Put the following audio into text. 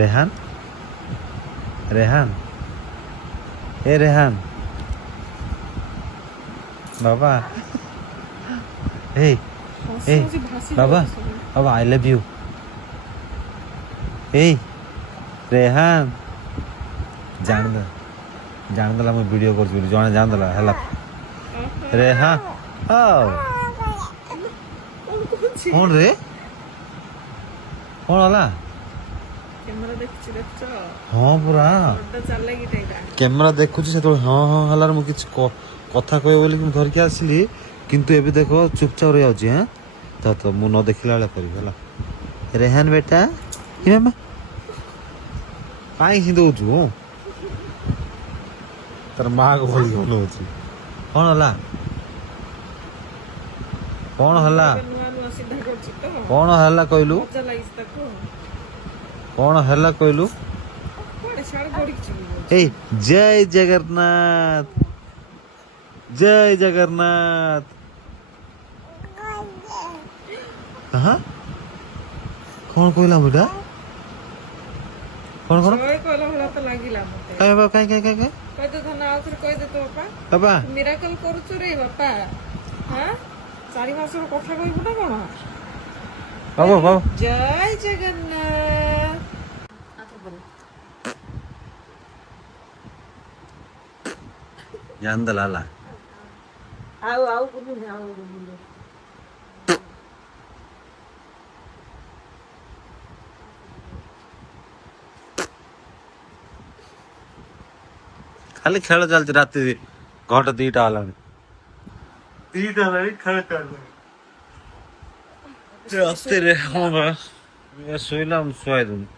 রেহান রেহান এ রেহান বাবা এই এই বাবা বাবা আই লাভ ইউ এই ରେହାନ ଜାଣିଦେଲା ମୁଁ ଭିଡ଼ିଓ କରୁଛି ବୋଲି ଜଣେ ଜାଣିଦେଲା ହେଲା ରେହା ହଉ କ'ଣ ରେ କ'ଣ ହେଲା ହଁ ପୁରା କ୍ୟାମେରା ଦେଖୁଛି ସେତେବେଳେ ହଁ ହଁ ହେଲା ମୁଁ କିଛି କଥା କହିବ ବୋଲି ମୁଁ ଧରିକି ଆସିଲି କିନ୍ତୁ ଏବେ ଦେଖ ଚୁପଚାପ ରହିଯାଉଛି ହଁ ତ ମୁଁ ନ ଦେଖିଲା ବେଳେ କରିବି ହେଲା ରେହାନ ବେଟା ମାମା କାହିଁ ଦଉଛୁ ତାର ମାଆକୁ ଭଳି ଅନଉଛି କ'ଣ ହେଲା କ'ଣ ହେଲା କ'ଣ ହେଲା କହିଲୁ କ'ଣ ହେଲା କହିଲୁ ଏଇ ଜୟ ଜଗନ୍ନାଥ ଜୟ ଜଗନ୍ନାଥ ହଁ କ'ଣ କହିଲା ବେଟା କ'ଣ କ'ଣ କାଇଁ ବାପା କାଇଁ ବାପା ମିରାକଲ କରୁଛୁ ରେ ବାପା ହାଁ 4 ମାସର କଥା କହିବୁ ନା କ'ଣ ବାବା ଜୟ ଜଗନ୍ନାଥ ଜାଣିଦେଲା ହେଲା ଆଉ ବୁଲୁନି ଆଉ ବୁଲୁ ଖାଲି ଖେଳ ଚାଲିଛି ରାତି ଘଣ୍ଟା 2ଟା ହେଲାଣି ଖେଳ ଚାଲିଛି ରାତିରେ ହଁ ବା ଶୋଇଲା ମୁଁ ଶୁଆଇ ଦେଉନି